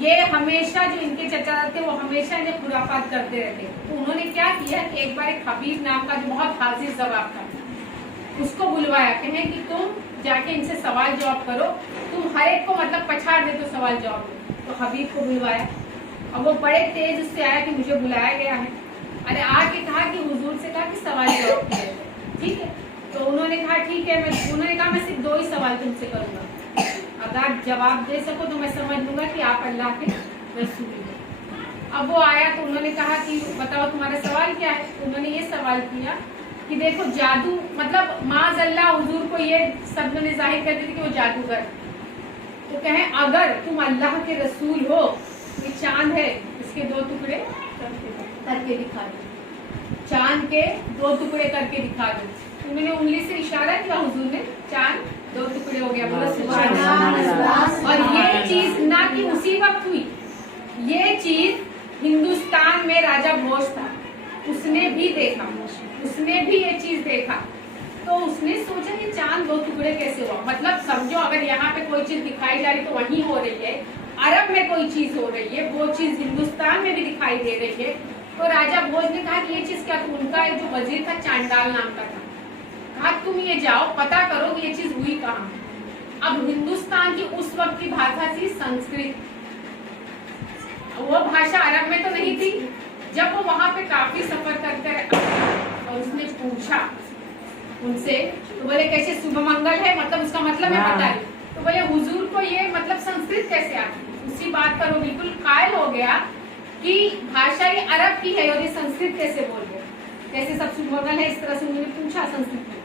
یہ ہمیشہ جو ان کے چچا تھے وہ ہمیشہ انہیں خرافات کرتے رہتے. تو انہوں نے کیا کیا کہ ایک بار ایک حبیب نام کا جو بہت حاضر جواب تھا اس کو بلوایا, کہیں کہ تم جا کے ان سے سوال جواب کرو, تم ہر ایک کو مطلب پچھاڑ دے تو سوال جواب دو. تو حبیب کو بلوایا اور وہ بڑے تیز اس سے آیا کہ مجھے بلایا گیا ہے. ارے آ کے کہا کہ حضور سے کہا کہ سوال جواب کیے, ٹھیک ہے. تو انہوں نے کہا ٹھیک ہے, انہوں نے کہا میں صرف 2 ہی سوال تم سے کروں گا, اگر جواب دے سکو تو میں سمجھ لوں گا کہ آپ اللہ کے رسول ہیں. اب وہ آیا تو انہوں نے کہا کہ بتاؤ تمہارا سوال کیا ہے. تو انہوں نے یہ سوال کیا کہ دیکھو جادو, مطلب معاذ اللہ حضور کو یہ سب نے ظاہر کر دی تھی کہ وہ جادوگر. تو کہیں اگر تم اللہ کے رسول ہو, یہ چاند ہے اس کے 2 ٹکڑے کر کے دکھا دو, چاند کے 2 ٹکڑے کر کے دکھا دو. انہوں نے انگلی سے اشارہ کیا حضور نے, چاند 2 ٹکڑے ہو گیا. بولو سبحان اللہ. اور یہ چیز نہ کہ اسی وقت ہوئی, یہ چیز ہندوستان میں راجہ بھوج تھا, اس نے بھی دیکھا, اس نے بھی یہ چیز دیکھا. تو اس نے سوچا کہ چاند 2 ٹکڑے کیسے ہوا. مطلب سمجھو اگر یہاں پہ کوئی چیز دکھائی جا رہی تو وہیں ہو رہی ہے, عرب میں کوئی چیز ہو رہی ہے, وہ چیز ہندوستان میں بھی دکھائی دے رہی ہے. تو راجہ بھوج نے کہا کہ یہ چیز کیا, تو ان کا جو وزیر تھا چانڈال نام کا تھا, کہا تم یہ جاؤ پتا کرو کہ یہ چیز ہوئی کہاں. اب ہندوستان کی اس وقت کی بھاشا تھی سنسکرت, وہ بھاشا عرب میں تو نہیں تھی. جب وہ وہاں پہ کافی سفر کر کر اور اس نے پوچھا ان سے, تو بولے کیسے صبح منگل ہے, مطلب اس کا مطلب ہے پتا ہے. تو بولے حضور کو یہ مطلب سنسکرت کیسے آتی. اسی بات پر وہ بالکل قائل ہو گیا کہ بھاشا یہ عرب کی ہے اور یہ سنسکرت کیسے بول گئے, کیسے سب صبح منگل ہے, اس طرح سے انہوں نے پوچھا سنسکرت میں.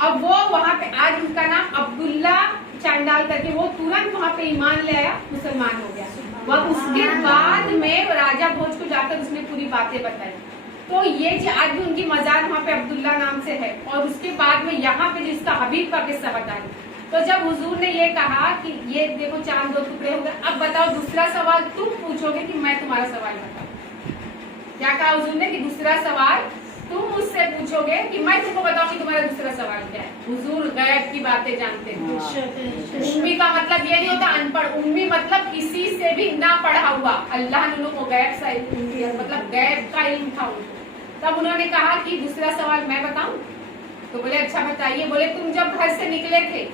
اب وہ وہاں پہ آج ان کا نام عبداللہ چانڈال کر کے, وہ ترنت وہاں پہ ایمان لے آیا, مسلمان ہو گیا. وہ اس کے بعد میں راجہ بھوج کو جا کر اس نے پوری باتیں بتائی. تو یہ آج بھی ان کی مزار وہاں پہ عبداللہ نام سے ہے. اور اس کے بعد میں یہاں پہ جس کا حبیب کا قصہ بتائی. تو جب حضور نے یہ کہا کہ یہ دیکھو چاند 2 ٹکڑے ہو گئے, اب بتاؤ دوسرا سوال تم پوچھو گے کہ میں تمہارا سوال بتاؤں. کیا کہا حضور نے کہ دوسرا سوال تم مجھ سے پوچھو گے کہ میں تم کو بتاؤں کہ تمہارا دوسرا سوال کیا ہے. حضور غیب کی باتیں جانتے ہیں. امی کا مطلب یہ نہیں ہوتا ان پڑھ, امی مطلب کسی سے بھی نہ پڑھا ہوا. اللہ نے انہوں کو غیب سے مطلب غیب کا علم تھا ان کو. تب انہوں نے کہا کہ دوسرا سوال میں بتاؤں. تو بولے اچھا بتائیے. بولے تم جب گھر سے نکلے تھے,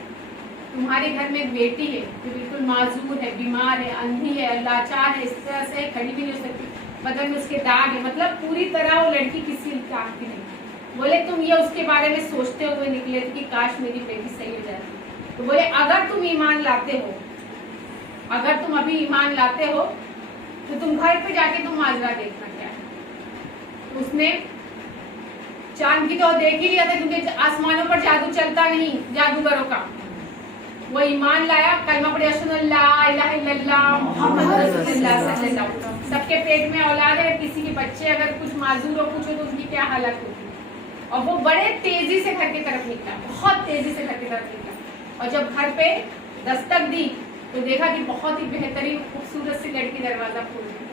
تمہارے گھر میں ایک بیٹی ہے جو بالکل معذور ہے, بیمار ہے, اندھی ہے, لاچار ہے, اس طرح سے کھڑی بھی نہیں ہو سکتی, بدن میں اس کے داغ ہے, مطلب پوری طرح وہ لڑکی کسی کام کی نہیں. بولے تم یہ اس کے بارے میں سوچتے ہوئے نکلے تھے کہ کاش میری بیٹی صحیح ہو جاتی. تو بولے اگر تم ایمان لاتے ہو, اگر تم ابھی ایمان لاتے ہو تو تم گھر پہ جا کے تم ماجرا دیکھنا کیا ہے. اس نے چاند کی تو دیکھ ہی لیا تھا کیونکہ آسمانوں پر جادو چلتا نہیں جادوگروں کا. وہ ایمان لایا, کلمہ پڑھا اشہد ان لا الہ الا اللہ محمد رسول اللہ صلی اللہ علیہ وسلم. سب کے پیٹ میں اولاد ہے, کسی کے بچے اگر کچھ معذور ہو کچھ ہو تو ان کی کیا حالت ہوتی. اور وہ بڑے تیزی سے گھر کی طرف نکلا, بہت تیزی سے گھر کی طرف نکلا. اور جب گھر پہ دستک دی تو دیکھا کہ بہت ہی بہترین خوبصورت سی لڑکی دروازہ کھول گئی.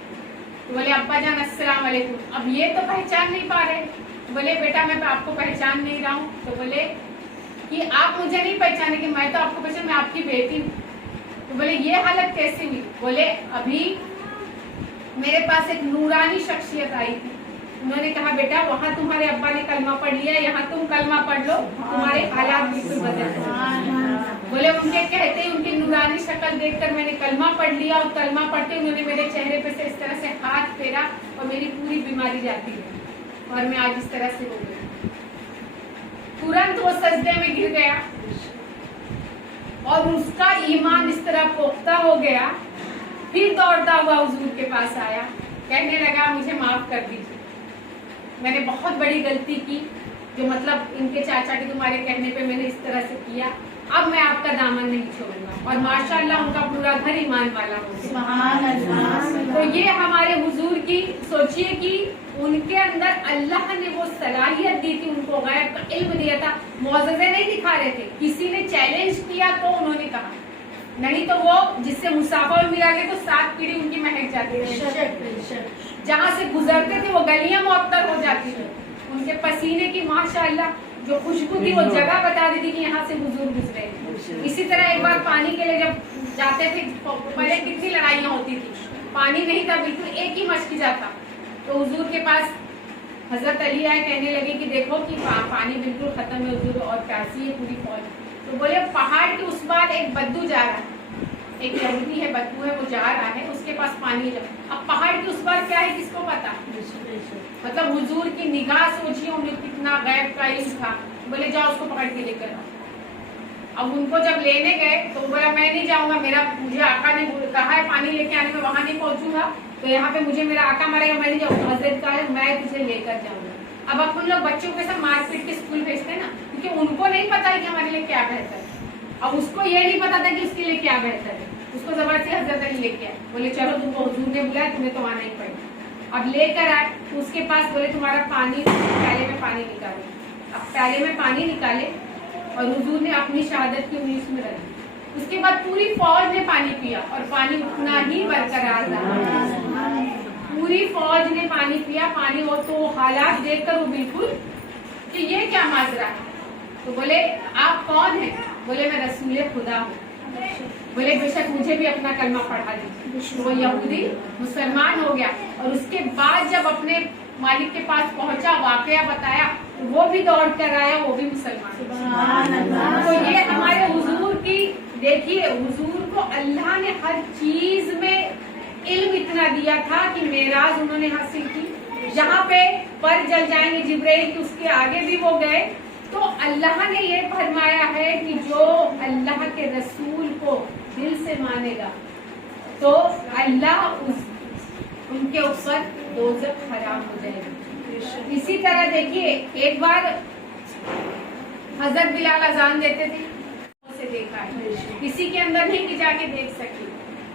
تو بولے ابا جان السلام علیکم. اب یہ تو پہچان نہیں پا رہے. بولے بیٹا میں آپ کو پہچان نہیں رہا ہوں. تو بولے کہ آپ مجھے نہیں پہچانے کہ میں تو آپ کو پہچان, میں آپ کی بیٹی ہوں. تو بولے یہ حالت کیسی ہوئی. بولے ابھی میرے پاس ایک نورانی شخصیت آئی تھی, انہوں نے کہا بیٹا وہاں تمہارے ابا نے کلمہ پڑھ لیا, یہاں تم کلمہ پڑھ لو, تمہارے حالات بالکل بدل جائیں. بولے ان کے کہتے ان کی نورانی شکل دیکھ کر میں نے کلمہ پڑھ لیا, اور کلمہ پڑھتے انہوں نے میرے چہرے پہ سے اس طرح سے ہاتھ پھیرا اور میری پوری بیماری جاتی ہے, اور میں آج اس طرح سے ہو گئی. ترنت وہ سجدے میں گر گیا اور اس کا ایمان اس طرح پختہ ہو گیا. پھر دوڑتا ہوا حضور کے پاس آیا, کہنے لگا مجھے معاف کر دیجیے, میں نے بہت بڑی غلطی کی, جو مطلب ان کے چاچا کے تمہارے کہنے پہ میں نے اس طرح سے کیا. اب میں آپ کا دامن نہیں چھوڑوں گا. اور ماشاءاللہ ان کا پورا گھر ایمان والا ہو گیا. سبحان اللہ. تو یہ ہمارے حضور کی سوچئے کہ ان کے اندر اللہ نے وہ صلاحیت دی تھی, ان کو غیب کا علم دیا تھا. معجزے نہیں دکھا رہے تھے, کسی نے چیلنج کیا تو انہوں نے کہا, نہیں تو وہ جس سے مسافہ میں ملا گئے تو 7 پیڑھی ان کی مہک جاتی ہے. جہاں سے گزرتے تھے وہ گلیاں معطر ہو جاتی ہیں. ان کے پسینے کی ماشاءاللہ جو خوشبو تھی وہ جگہ بتا دی تھی کہ یہاں سے حضور گزرے. اسی طرح ایک بار پانی کے لیے جب جاتے تھے، پہلے کتنی لڑائیاں ہوتی تھی، پانی نہیں تھا، بالکل ایک ہی مشکجا تھا، تو حضور کے پاس حضرت علی آئے، کہنے لگے کہ دیکھو کہ پانی بالکل ختم ہے حضور اور پیاسی ہے پوری فوج. تو بولے پہاڑ کے اس بار ایک بدو جا رہا ہے، ایک یہودی ہے، بدو ہے، وہ جا رہا ہے، اس کے پاس پانی ہے. اب پہاڑ کے اس بار کیا ہے کس کو پتا؟ مطلب حضور کی نگاہ سوچیے انہیں کتنا غیب کا علم تھا. بولے جاؤ اس کو پکڑ کے لے کر آؤ. اب ان کو جب لینے گئے تو بولا میں نہیں جاؤں گا، مجھے آقا نے کہا ہے پانی لے کے آنے میں، وہاں نہیں پہنچوں گا تو یہاں پہ مجھے میرا آقا مارے گا، میں نہیں جاؤں گا. حضرت کہا ہے میں تجھے لے کر جاؤں گا. اب اپن لوگ بچوں کے ساتھ مار پیٹ کے اسکول بھیجتے ہیں نا، کیونکہ ان کو نہیں پتا ہے کہ ہمارے لیے کیا بہتر ہے. اب اس کو یہ نہیں پتا تھا کہ اس کے لیے کیا بہتر ہے، اس کو زبردستی حضرت علی لے کے آئے. بولے چلو تم کو حضور نے بلایا، تمہیں تو آنا ہی پڑے. اب لے کر آئے تو اس کے پاس بولے تمہارا پانی، پیالے میں پانی نکالے. اب پیالے میں پانی نکالے اور حضور نے اپنی شہادت کی انگلی اس میں رکھی. اس کے بعد پوری فوج نے پانی پیا اور پانی اتنا ہی برقرار رہا. پوری فوج نے پانی پیا. پانی ہو تو حالات دیکھ کر وہ بالکل کہ یہ کیا ماجرا ہے. تو بولے آپ کون ہیں؟ بولے میں رسول خدا ہوں. بولے بے شک مجھے بھی اپنا کلمہ پڑھا دیجیے. وہ یہودی مسلمان ہو گیا اور اس کے بعد جب اپنے مالک کے پاس پہنچا، واقعہ بتایا، وہ بھی دوڑ کر آیا، وہ بھی مسلمان. تو یہ ہمارے حضور کی دیکھیے، حضور کو اللہ نے ہر چیز میں علم اتنا دیا تھا کہ معراج انہوں نے حاصل کی. جہاں پہ پر جل جائیں گے جبرائیل کی، اس کے آگے بھی وہ گئے. تو اللہ نے یہ فرمایا ہے کہ جو اللہ کے رسول کو دل سے مانے گا تو اللہ ان کے اوپر دوزخ حرام ہو جائے گی. اسی طرح دیکھیے ایک بار حضرت بلال اذان دیتے تھے، اسے دیکھا ہے، کسی کے اندر نہیں کہ جا کے دیکھ سکی.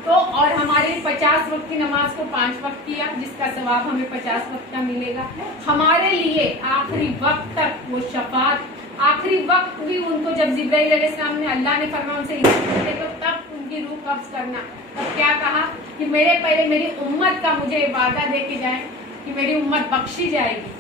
تو اور ہمارے 50 وقت کی نماز کو 5 وقت کیا، جس کا ثواب ہمیں 50 وقت کا ملے گا. ہمارے لیے آخری وقت تک وہ شفاعت، آخری وقت بھی ان کو جب جبرائیل علیہ السلام نے اللہ نے فرمایا ان سے تو تب ان کی روح قبض کرنا. تب کیا کہا کہ میرے پہلے میری امت کا مجھے وعدہ دے کے جائیں کہ میری امت بخشی جائے گی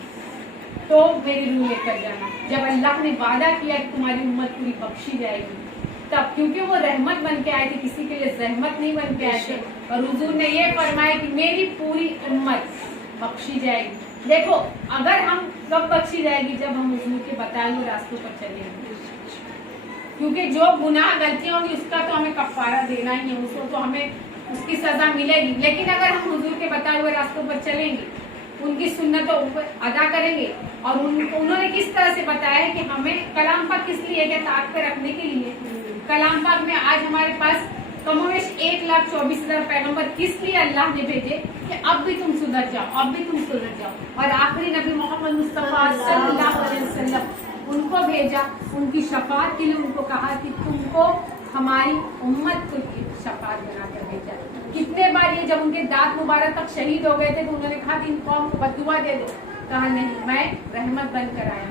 تو میری روح لے کر جانا. جب اللہ نے وعدہ کیا کہ تمہاری امت پوری بخشی جائے گی تب، کیونکہ وہ رحمت بن کے آئے تھے، کسی کے لیے زحمت نہیں بن کے آئے تھے. اور حضور نے یہ فرمایا کہ میری پوری امت بخشی جائے گی. دیکھو اگر ہم کب بخشی جائے گی؟ جب ہم حضور کے بتائے ہوئے راستوں پر چلیں گے. کیونکہ جو گناہ غلطیاں ہوں گی اس کا تو ہمیں کفارہ دینا ہی ہے، اس کو تو ہمیں اس کی سزا ملے گی. لیکن اگر ہم حضور کے بتائے ہوئے راستوں پر چلیں گے، ان کی سنتوں ادا کریں گے، اور انہوں نے کس طرح سے بتایا ہے کہ ہمیں کلام پاک کس لیے کہ تاک پہ رکھنے کے لیے. کلام پاک میں آج ہمارے پاس کم و بیش 1,24,000 پیغمبر کس لیے اللہ نے بھیجے کہ اب بھی تم سدھر جاؤ، اب بھی تم سدھر جاؤ. اور آخری نبی محمد مصطفیٰ صلی اللہ علیہ وسلم ان کو بھیجا، ان کی شفاعت کے لیے ان کو کہا کہ تم کو ہماری امت کو شفاعت بنا کر بھیجا. کتنے بار یہ جب ان کے دانت مبارک تک شہید ہو گئے تھے تو انہوں نے کہا کہ ان قوم کو بد دعا دے دو. کہا نہیں، میں رحمت بن کر آیا،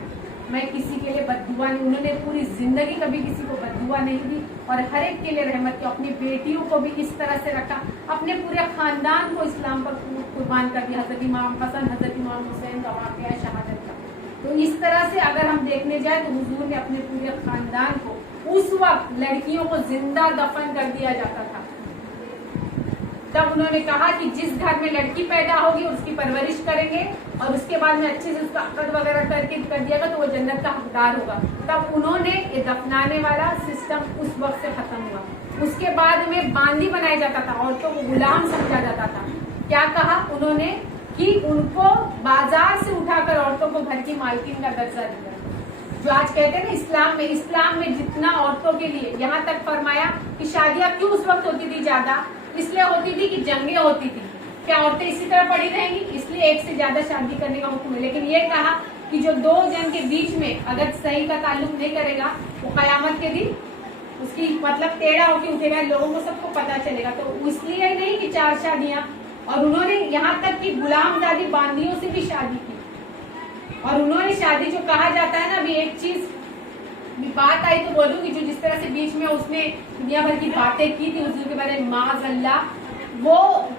میں کسی کے لیے بد دعا نہیں. انہوں نے پوری زندگی کبھی کسی کو بد دعا نہیں دی اور ہر ایک کے لیے رحمت کی. اپنی بیٹیوں کو بھی اس طرح سے رکھا، اپنے پورے خاندان کو اسلام پر قربان کر دیا. حضرت امام حسن، حضرت امام حسین کا واقعہ شہادت کا. تو اس طرح سے اگر ہم دیکھنے جائیں تو حضور نے اپنے پورے خاندان کو، اس وقت لڑکیوں کو زندہ دفن کر دیا جاتا تھا. تب انہوں نے کہا کہ جس گھر میں لڑکی پیدا ہوگی اس کی پرورش کریں گے اور اس کے بعد میں اچھے سے اس کا عقد وغیرہ کر دیا گا تو وہ جنت کا حقدار ہوگا. تب انہوں نے یہ دفنانے والا سسٹم اس وقت سے ختم ہوا. اس کے بعد میں باندی بنایا جاتا تھا، عورتوں کو غلام سمجھا جاتا تھا. کیا کہا انہوں نے کہ ان کو بازار سے اٹھا کر عورتوں کو گھر کی مالکین کا درجہ دیا. جو آج کہتے ہیں نا اسلام میں جتنا عورتوں کے لیے، یہاں تک فرمایا کہ شادیاں کیوں اس وقت ہوتی تھی زیادہ، اس لیے ہوتی تھی کہ جنگیں ہوتی تھی. کیا عورتیں اسی طرح پڑی رہیں گی؟ اس لیے ایک سے زیادہ شادی کرنے کا حکم ہے. لیکن یہ کہا کہ جو دو جن کے بیچ میں اگر صحیح کا تعلق نہیں کرے گا وہ قیامت کے دن اس کی مطلب ٹیڑھا ہو کے اٹھے گا، لوگوں کو سب کو پتا چلے گا. تو اس لیے نہیں کہ 4 شادیاں، اور انہوں نے یہاں تک کہ غلام دادی باندیوں سے بھی شادی کی. اور انہوں نے شادی جو کہا جاتا ہے نا، ابھی ایک چیز بات آئی تو بولوں گی، جو جس طرح سے بیچ میں اس نے دنیا بھر کی باتیں کی تھی حضور کے بارے میں، معاذ اللہ، وہ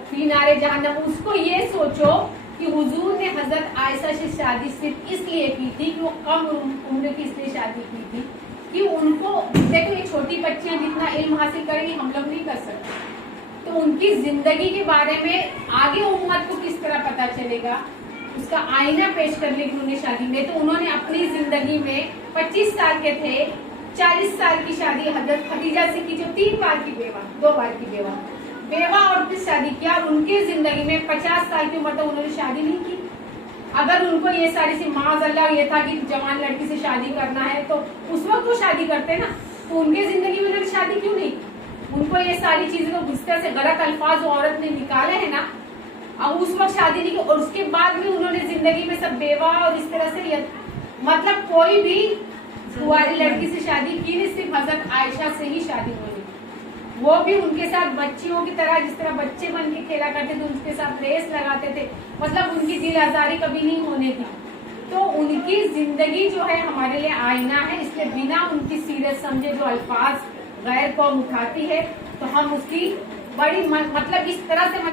فی نار جہنم. اس کو یہ سوچو کہ حضور نے حضرت عائشہ سے شادی صرف اس لیے کی تھی کہ وہ کم عمر کی اس لیے شادی کی تھی کہ ان کو دیکھو یہ چھوٹی بچیاں جتنا علم حاصل کریں گی ہم لوگ نہیں کر سکتے، تو ان کی زندگی کے بارے میں آگے امت کو کس طرح پتا چلے گا، اس کا آئینہ پیش کرنے کی انہیں شادی میں، تو انہوں نے اپنی زندگی میں 25 سال کے تھے 40 سال کی شادی حضرت خدیجہ سے کی، جو 3 بار کی بیوہ، 2 بار کی بیوہ عورت سے شادی کیا، اور ان کی زندگی میں 50 سال کی عمر تک انہوں نے شادی نہیں کی۔ اگر ان کو یہ ساری سی معاذ اللہ یہ تھا کہ جوان لڑکی سے شادی کرنا ہے تو اس وقت وہ شادی کرتے نا، تو ان کے زندگی میں انہوں نے شادی کیوں نہیں کی؟ ان کو یہ ساری چیزیں تو اس طرح سے غلط الفاظ عورت نے نکالے ہیں نا، اب اس وقت شادی نہیں کی، اور اس کے بعد بھی انہوں نے زندگی میں سب بیوہ اور اس طرح سے مطلب کوئی بھی کنواری لڑکی سے شادی کی نہیں، صرف حضرت عائشہ سے ہی شادی ہوئی، وہ بھی ان کے ساتھ بچیوں کی طرح جس طرح بچے بن کے کھیلا کرتے تھے، ان کے ساتھ ریس لگاتے تھے، مطلب ان کی دل آزاری کبھی نہیں ہونے تھی۔ تو ان کی زندگی جو ہے ہمارے لیے آئینہ ہے، اس لیے بنا ان کی سیرت سمجھے جو الفاظ غیر قوم اٹھاتی ہے تو ہم اس کی بڑی مطلب اس طرح سے